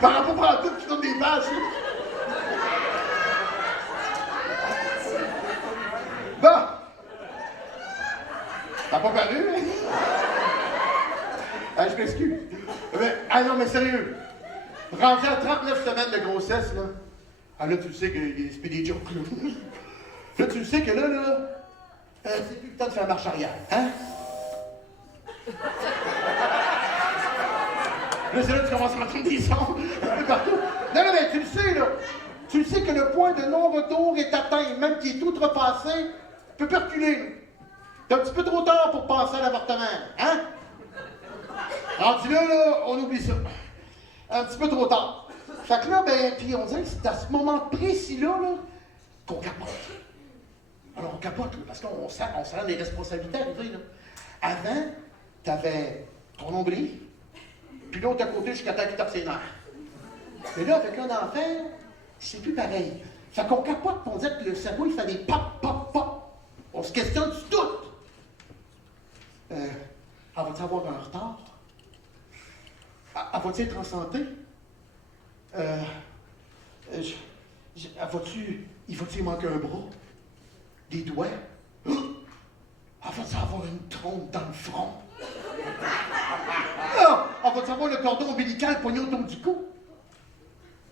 Par rapport à tout, tu donnes des vaches. Bon. T'as pas paru, hein? Ah, je m'excuse. Ah non, mais sérieux. Rendu à 39 semaines de grossesse, là. Ah là, tu le sais qu'il se fait des jokes, là. Là, tu le sais que là, c'est plus le temps de faire marche arrière, hein? Là, c'est là que tu commences à entendre des sons un peu partout. Non, non, mais tu le sais, là. Tu le sais que le point de non-retour est atteint, même qui est outrepassé, peut plus reculer. T'es un petit peu trop tard pour penser à l'avortement, hein? Rendu là, on oublie ça. Un petit peu trop tard. Fait que là, ben, puis on dirait que c'est à ce moment précis-là, là, qu'on capote. Alors, on capote, là, parce qu'on sent les responsabilités arriver, là. Avant, t'avais ton nombril, puis l'autre à côté jusqu'à temps qu'il tape ses nerfs. Mais là, avec un enfant, c'est plus pareil. Fait qu'on capote, on dit que le cerveau, il fait des pop, pop, pop. On se questionne sur tout. Elle va-t-il avoir un retard? Elle va-t-il être en santé? Il va-t-il manquer un bras? Des doigts? Elle va-t-il avoir une trompe dans le front? Elle va-t-il avoir le cordon ombilical pogné autour du cou?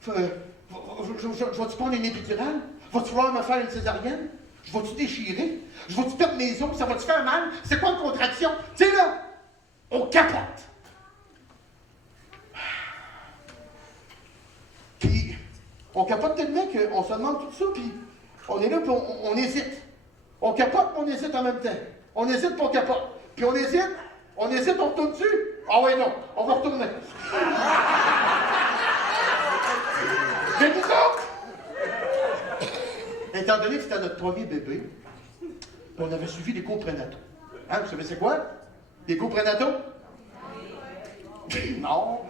Je vais-tu prendre une épidurale? Va-tu vouloir me faire une césarienne? Je vais-tu déchirer? Je vais-tu perdre mes os? Ça va-tu faire mal? C'est quoi une contraction? Tu sais là, on capote. Puis, on capote tellement qu'on se demande tout ça, puis on est là, puis on hésite. On capote, puis on hésite en même temps. On hésite, puis on capote. Puis on hésite, on retourne dessus. Ah ouais, non, on va retourner. Mais nous autres, étant donné que c'était notre premier bébé, on avait suivi les cours prénataux. Hein, vous savez c'est quoi? Les cours prénataux? Non.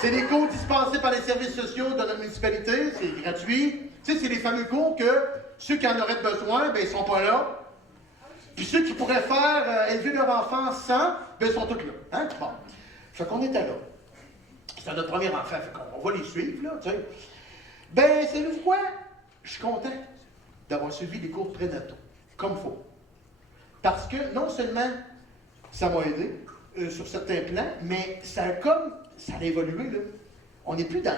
C'est des cours dispensés par les services sociaux de la municipalité, c'est gratuit. Tu sais, c'est les fameux cours que ceux qui en auraient besoin, ben ils sont pas là. Puis ceux qui pourraient faire élever leur enfant sans, ben ils sont tous là. Hein? Bon. Fait qu'on était là. C'est notre premier enfant, fait qu'on va les suivre, là, tu sais. Ben, savez-vous quoi? Je suis content d'avoir suivi les cours prénataux, comme il faut. Parce que non seulement ça m'a aidé sur certains plans, mais ça a évolué, là. On n'est plus dans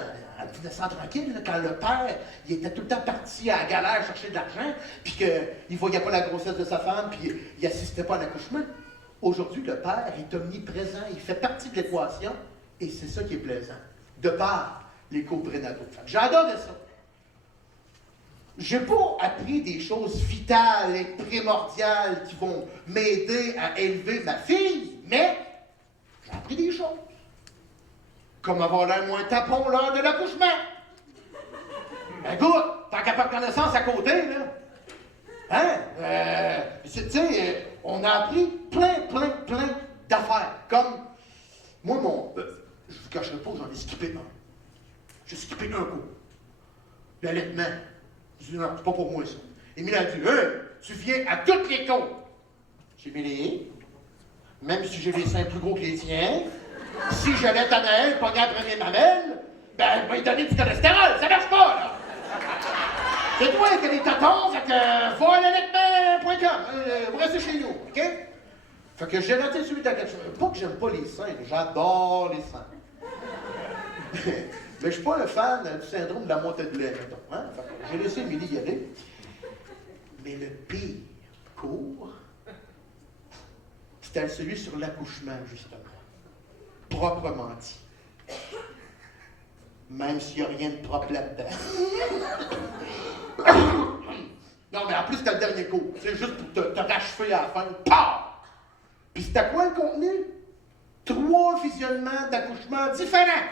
le sang tranquille, là, quand le père, il était tout le temps parti à la galère chercher de l'argent, puis qu'il ne voyait pas la grossesse de sa femme, puis il n'assistait pas à l'accouchement. Aujourd'hui, le père est omniprésent, il fait partie de l'équation, et c'est ça qui est plaisant, de par les cours prénataux. J'ai adoré ça. J'ai pas appris des choses vitales et primordiales qui vont m'aider à élever ma fille, mais j'ai appris des choses. Comme avoir l'air moins tapon lors de l'accouchement. Ben écoute, tant qu'à pas de connaissance à côté, là. Hein? Tu sais, on a appris plein d'affaires. Comme, moi, je vous cacherai pas, j'en ai skippé un. J'ai skippé un cours. L'allaitement. Je dis, non, c'est pas pour moi, ça. Émile a dit, tu viens à toutes les cours. J'ai mis les même si j'ai les seins plus gros que les tiens, si j'allais à Noël, pogner après mes mamelles, ben, il m'a donné du cholestérol. Ça marche pas, là. C'est toi qui as des tatons, fait que va à l'allaitement.com. Vous restez chez nous, OK? Fait que j'ai noté celui de la question. Pas que j'aime pas les seins, j'adore les seins. Mais je suis pas un fan du syndrome de la montée de lait, mettons. Hein? J'ai laissé Émilie y aller. Mais le pire cours, c'était celui sur l'accouchement, justement. Proprement dit. Même s'il n'y a rien de propre là-dedans. Non, mais en plus, c'était le dernier cours. C'est juste pour te rachever à la fin. Pah! Puis c'était quoi le contenu? 3 visionnements d'accouchement différents.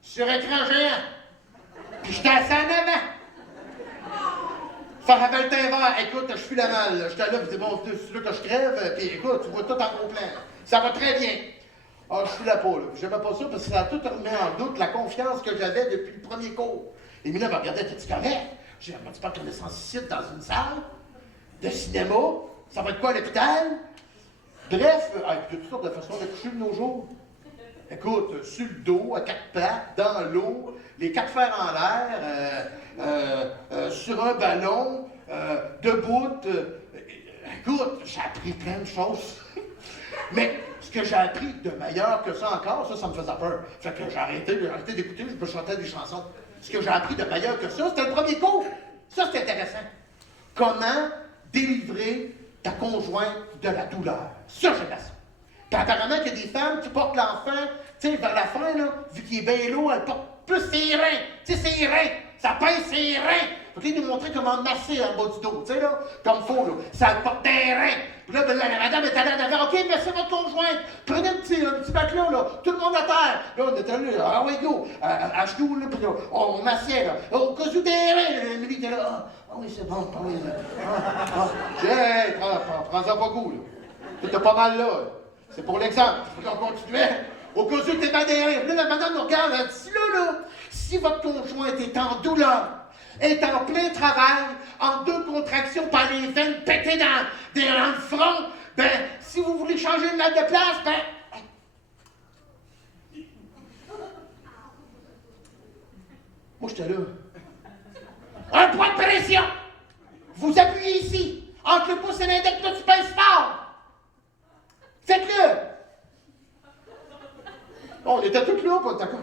Sur écran géant. Puis j'étais assis en avant. Ça rappelle le teint vert. Écoute, je suis la malle. J'étais là, puis c'est bon, c'est là que je crève. Puis écoute, tu vois tout en gros plan. Ça va très bien. Ah, je suis la peau, là. J'aimais pas ça parce que ça a tout remis en doute la confiance que j'avais depuis le premier cours. Émilie me regardait, t'es-tu correct? J'ai dit, tu pas de connaissance ici dans une salle de cinéma? Ça va être quoi à l'hôpital? Bref, il y a toutes sortes de façons d'accoucher de nos jours. écoute, sur le dos, à quatre pattes, dans l'eau, les quatre fers en l'air, sur un ballon, debout. Écoute, j'ai appris plein de choses. Mais ce que j'ai appris de meilleur que ça encore, ça me faisait peur. Fait que j'ai arrêté d'écouter, je me chantais des chansons. Ce que j'ai appris de meilleur que ça, c'était le premier cours. Ça, c'était intéressant. Comment délivrer ta conjointe de la douleur. Ça, j'aimais ça. Puis apparemment qu'il y a des femmes qui portent l'enfant, tu sais, vers la fin, là, vu qu'il est bien lourd, elles portent plus ses reins. Tu sais, ses reins. Ça pèse ses reins. Faut qu'il nous montrer comment masser en bas du dos, tu sais, là, comme faut, là. Ça porte des reins. Puis là, la madame est allée en avant. OK, merci votre conjointe. Prenez un petit matelas, là. Tout le monde à terre. Là, on est allé, ah oui, go. À genoux, là, puis là, on massait, là. Au cas où des reins, Émilie était là. Ah oui, c'est bon, ah oui. Prends-en pas goût, là. T'es pas mal là. C'est pour l'exemple. Faut qu'on continuait. Au cas où t'es mal des reins. Là, la madame nous regarde, elle dit, si votre conjointe est en douleur, est en plein travail, en deux contractions par les veines pétées dans le front, ben, si vous voulez changer de mal de place, ben... Moi, j'étais là. Un point de pression! Vous appuyez ici, entre le pouce et l'index, là, tu pèses fort! Faites-le! On était tous là, pas d'accord.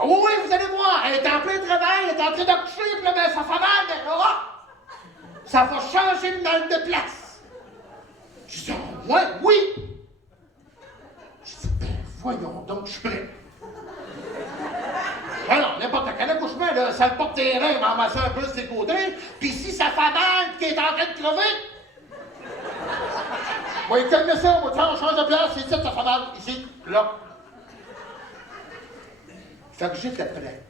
Oui, oui, vous allez voir, elle est en plein travail, elle est en train d'accoucher, puis là, ben, ça fait mal, mais ça va changer le mal de place. Je dis, ouais, oui. Je dis, ben, voyons donc, je suis prêt. Alors, n'importe quel accouchement, là, ça le porte tes reins, m'emmasser un peu sur ses côtés, puis si ça fait mal, puis qu'il est en train de crever, oui, calmez ça, on change de place, ici, ça fait mal, ici, là. Fait que j'étais prêt.